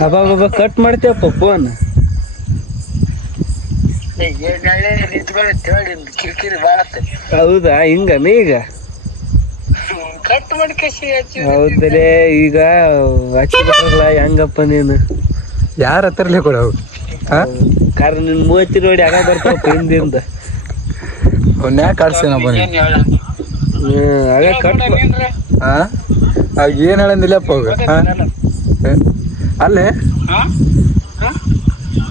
ಅಬ್ಬಾ cut ಮಾಡ್ತೇವಪ್ಪ phone ಹೌದಾ? ಹಿಂಗನ ಈಗ? ಹಚ್ಚಿ ಹೌದಲೇ ಈಗ ಹೆಂಗಪ್ಪ ನೀನು? ಯಾರ ಹತ್ರಲೇ ಕೊಡ ಅವು ಹಾ? ಕಾರಣ ನಿನ್ ಮೂವತ್ತಿ ನೋಡಿ ಆಗ ಬರ್ತಾವಪ್ಪ ಹಿಂದಿಂದ. ಅವ್ನ ಯಾಕೆ ಕಾಡ್ಸೇನ ಬನ್ನಿ? ಏನ್ ಹೇಳ ಹ್ಮ್ ಆಗ ಕಟ್ ಹಾ ಏನ್ ಹೇಳಂದಿಲ್ಲಪ್ಪ ಅವಾಗ? ಹಾ? ಅಲ್ಲೇ?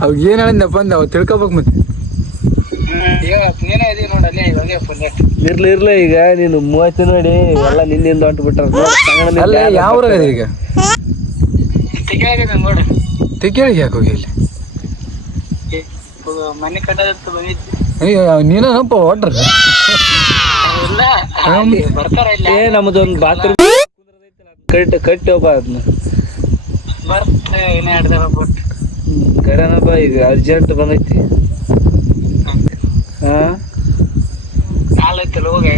ಅವ್ ಏನ್ ಹೇಳಿದ್ನಪ್ಪ ಅಂದ ಅವ್ ತಿಳ್ಕೊಬೇಕು ಮತ್ತೆ. ಇರ್ಲಿ ಇರ್ಲಿ ಈಗ ನೀನು ಮೂವತ್ತು ನೋಡಿ ಎಲ್ಲ ನಿನ್ನಿಂದ ಹೊಂಟ್ಬಿಟ್ರ. ಅಲ್ಲ ಯಾವ ಊರಾಗ ಈಗ ತಿಕ್ಕೇಳಿಗೆ ಯಾಕೆ ಹೋಗಿ ಇಲ್ಲಿ? ಮನೆ ಕಟ್ಟೋದತ್ತು ಬಂದಿತ್ತು ಅಯ್ಯೋ ನೀನಪ್ಪ ಇಲ್ಲ. ಏ ನಮ್ದೊಂದು ಬಾತ್ರೂಮ್ ಕಟ್ ಕಟ್ಟಿ ಹೋಗ ಅದನ್ನ. ಏನೇ ಬಿಟ್ಟು ಕರೆನಪ್ಪ ಈಗ ಅರ್ಜೆಂಟ್ ಬಂದೈತಿ. ಹಾ? ಹೋಗಿ.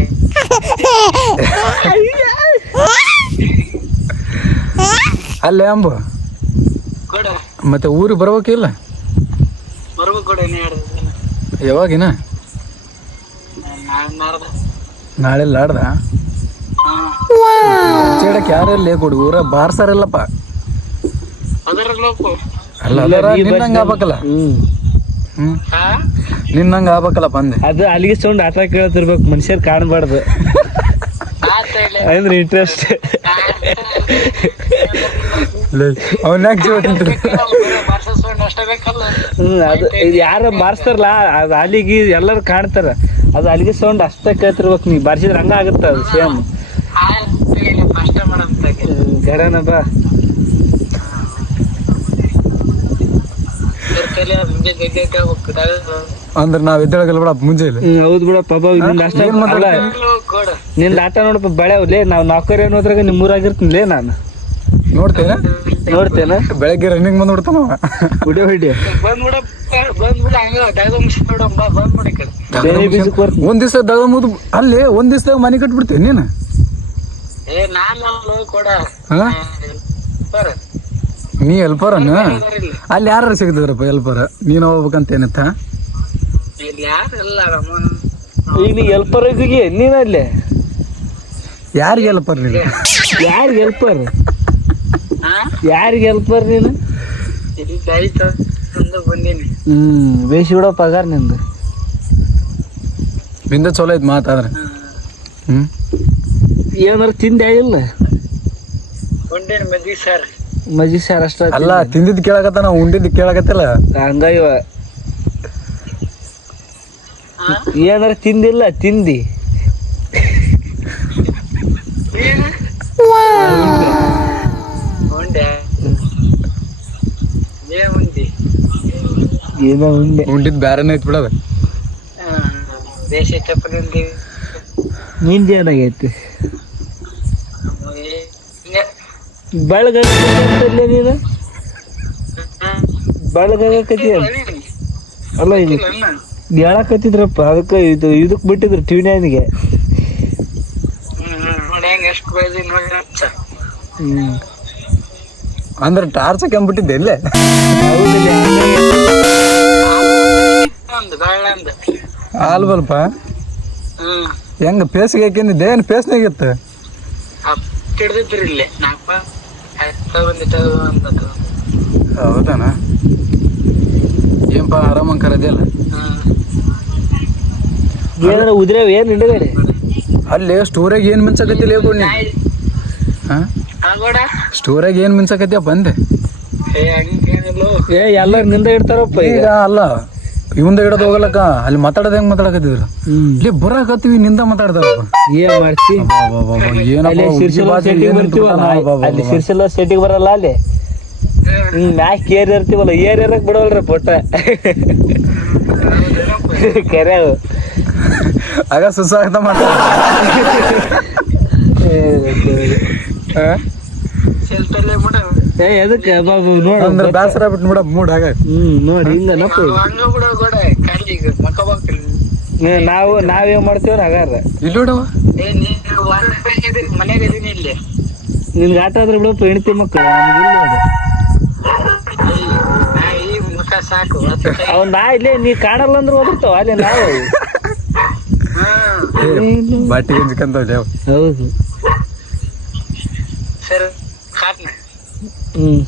ಅಲ್ಲೇ ಅಂಬು. ಮತ್ತೆ ಊರಿಗೆ ಬರ್ಬೇಕಿಲ್ಲ ಯಾವಾಗಿನ? ನಾಳೆ ಲಾಡ್ದ ಹಾ. ಚೇಡಕ್ ಯಾರೆಲ್ಲ ಕೊಡು ಊರ ಬಾರ್ಸಾರಿಲ್ಲಪ್ಪ ಅದರಲ್ಲಿ ಹೋಗು ಅಲ್ಲ ಅದಾರ ನಿನ್ನಂಗ ಆಗ್ಬೇಕಲ್ಲ. ಹ್ಮ್. ಹ್ಮ್. ಹಾ? ನಿನ್ನಂಗ ಆಗ್ಬೇಕಲ್ಲಪ್ಪ ಅಂದೆ ಅದು ಅಲ್ಲಿಗೆ ಸೌಂಡ್ ಆಟ ಕೇಳ್ತಿರ್ಬೇಕು ಮನುಷ್ಯರ್ ಕಾಣಬಾರ್ದು. ಅಂದ್ರೆ ಇಂಟ್ರೆಸ್ಟ್ ಅವನ್ಯಾಕ ಜೀವ ಅದು ಯಾರು ಬಾರಿಸ್ತಾರಲ್ಲ ಅದು ಅಲ್ಲಿಗೆ ಎಲ್ಲರೂ ಕಾಣ್ತಾರ. ಅದು ಅಲ್ಲಿಗೆ ಸೌಂಡ್ ಅಷ್ಟೇ ಕೇಳ್ತಿರ್ಬೇಕು ನೀ ಬಾರಿಸಿದ್ರೆ ಹಂಗ ಆಗುತ್ತ ಅದು ಸೇಮ್ ಅಷ್ಟೇ ಅಂದ್ರೆ ನಾವ್ ಎದ್ದೇಳಗಲ್ಲ ಬಿಡ ಮುಂಜಾನೆ ಇಲ್ಲ. ಹೌದ್ ಬಿಡಪ್ಪ ಬಾಬಾ ನಿನ್ ಕೊಡ ನಿಂದ ಆಟ ನೋಡಪ್ಪ ಬೆಳೆವ್ಲೇ ನಾವ್ ನೌಕರಿ ಅನ್ನೋದ್ರಾಗ ನಿಮ್ಮ ಊರಾಗಿರ್ತೀನಿ ನಾನು. ನೋಡ್ತೇನೆ. ನೋಡ್ತೇನೆ? ಬೆಳಗ್ಗೆ ರನ್ನಿಂಗ್ ಬಂದ್ ಬಿಡ್ತಾನ ಬೇರೆ ಬೀಜಕ್ಕೆ ಒಂದ್ ದಿವಸ ದಗ ಮುದ್ ಅಲ್ಲಿ ಒಂದ್ ದಿವಸದಾಗ ಮನೆ ಕಟ್ಬಿಡ್ತೇನೆ ನೀನು? ನಾನು ನೀ ಎಲ್ಪರನ ಅಲ್ಲಿ ಯಾರು ಸಿಗ್ತದ್ರಪ್ಪ ಎಲ್ಪರ ನೀನು ಹೋಗ್ಬೇಕಂತ ಏನತ್ತ? ಇಲ್ಲಿ ಯಾರಿಲ್ಲ ನೀನು ಈಗ ನೀ ಎಲ್ಪರ್ ಹೋಗಿ ನೀನ್ ಅಲ್ಲೇ? ಯಾರಿಗೆ ಹೆಲ್ಪರ್ ನೀನು? ಯಾರಿಗೆ ಹೆಲ್ಪರ್ ಹಾ ಯಾರಿಗೆ ಹೆಲ್ಪರ್ ನೀನು? ಹ್ಮ್ ಬೇಸಿ ಬಿಡೋ ಪಗಾರ ನಿಂದು. ಬಿಂದ ಚಲೋ ಐತ್ ಮಾತಾದ್ರ ಹ್ಮ್? ಏನಾರ ತಿಂದೆ ಇಲ್ಲ ಬಂದೀನಿ ಮದ್ವಿ ಸರ್. ಮಜಿ ಸಾರ್ ಅಷ್ಟ ಅಲ್ಲ ತಿಂದಿದ್ ಕೇಳಕತ್ತಾನ ಉಂಡಿದ್ ಕೇಳಕತ್ತಲ್ಲ? ಹಂಗ ಇವ. ಏನಾರ ತಿಂದಿಲ್ಲ ತಿಂದಿ. ಏನು ಉಂಡೆ. ಏ ಉಂಡಿ. ಏನೋ ಉಂಡೆ. ಉಂಡಿದ್ ಬ್ಯಾರನೇ ಐತ್ ಬಿಡದ ನಿಂದ ಏನಾಗೈತಿ? ಬೆಳಗಲ್ಲೇ ನೀನು? ಅಲ್ಲ ಇದು ಹೇಳಕತ್ತಿದ್ರಪ್ಪ ಅದಕ್ಕೆ ಇದು ಇದಕ್ಕೆ ಬಿಟ್ಟಿದ್ರು ಟಿವಿ ನೈನ್ಗೆ. ಅಂದ್ರೆ ಟಾರ್ಚ್ ಹಾಕೊಂಡ್ಬಿಟ್ಟಿದ್ದೆ ಇಲ್ಲೇ? ಹ್ಮ್. ಹೆಂಗ ಪೇಸ್ಗೆ ಹಾಕಿಂದಿದ್ದೆ ಏನ್ ಪೇಸ್ನಾಗಿತ್ತು ಇಲ್ಲಿ ಹೌದಾನ ಏನಪ್ಪ ಆರಾಮಂಗ್ ಕರದಿಲ್ಲ ಏನಾರ ಉದ್ರೇವ್ ಏನ್ ಹಿಂಡಗಡೆ ಅಲ್ಲಿ ಸ್ಟೋರಾಗ ಏನ್ ಮಿಂಚಕತ್ತಿಲ್ಲ ಏ ನೀ ಸ್ಟೋರಾಗ ಏನ್ ಮಿಂಚಕತ್ತೀಯ ಬಂದೆ? ಏ ಎಲ್ಲಾರು ನಿಂದ ಇಡ್ತಾರಪ್ಪ ಈಗ ಅಲ್ಲ. ಇವಂದ ಇಡೋದು ಹೋಗಲಕ್ಕ? ಅಲ್ಲಿ ಮಾತಾಡೋದ್ ಹೆಂಗ್ ಮಾತಾಡಕತ್ತಿದ್ರು? ಇಲ್ಲಿ ಬರಾಕತ್ತೀವಿ ನಿಂದ ಮಾತಾಡ್ತಾರಪ್ಪ ಏನ್ ಮಾಡ್ತಿ? ಅಲ್ಲಿ ಸಿರ್ಸಿಲ ಸೆಟ್ಟಿಗೆ ಬರ್ತೀವಲ್ಲ ಅಲ್ಲಿ ಸಿರ್ಸಿಲ ಸೆಟ್ಟಿಗೆ ಬರಲ್ಲ ಅಲ್ಲಿ. ಮ್ಯಾಕ್ ಏರ್ ಇರ್ತೀವಲ್ಲ ಏರ್ ಇರಕ್ ಬಿಡವಲ್ರಿ ಪೊಟ್ಟ. ಕೆರೆ. ಆಗ ಸುಸ್ಸಾಗ್ತ ಮಾತಾಡ ಸೆಲ್ಫಲ್ಲೇ ಬಿಡ ಏ ಎದಕ್ಕೆ? ಬಾಬು ನೋಡು. ಅಂದ್ರೆ ಬೇಸರ ಬಿಟ್ಟು ಬಿಡ ಮೂಡ್ ಆಗ ಹ್ಮ್ ನೋಡಿ ಹಿಂಗ ನಪ್ಪು. ಬಿಡ ನಾವು ನಾವೇನ್ ಮಾಡ್ತೀವಿ ಹಾಗಾರ ಇಲ್ಲಿ ನೋಡವ ನಿನ್ಗೆ ಆಟ ಆದ್ರೆ ಬಿಡಪ್ಪ ಹೆಣ್ತಿ ಮಕ್ಕಳು ಸಾಕು ಅವ್ ನಾ ಇಲ್ಲೇ ನೀ ಕಾಣಲ್ಲ ಅಂದ್ರೆ ಹೋಗಿರ್ತಾವ ಅಲ್ಲಿ ನಾವು. ಹ್ಮ್. ಬಾಟಿ ಹೌದು. ಸರ್ ಕಾಟ್ನ. ಹ್ಮ್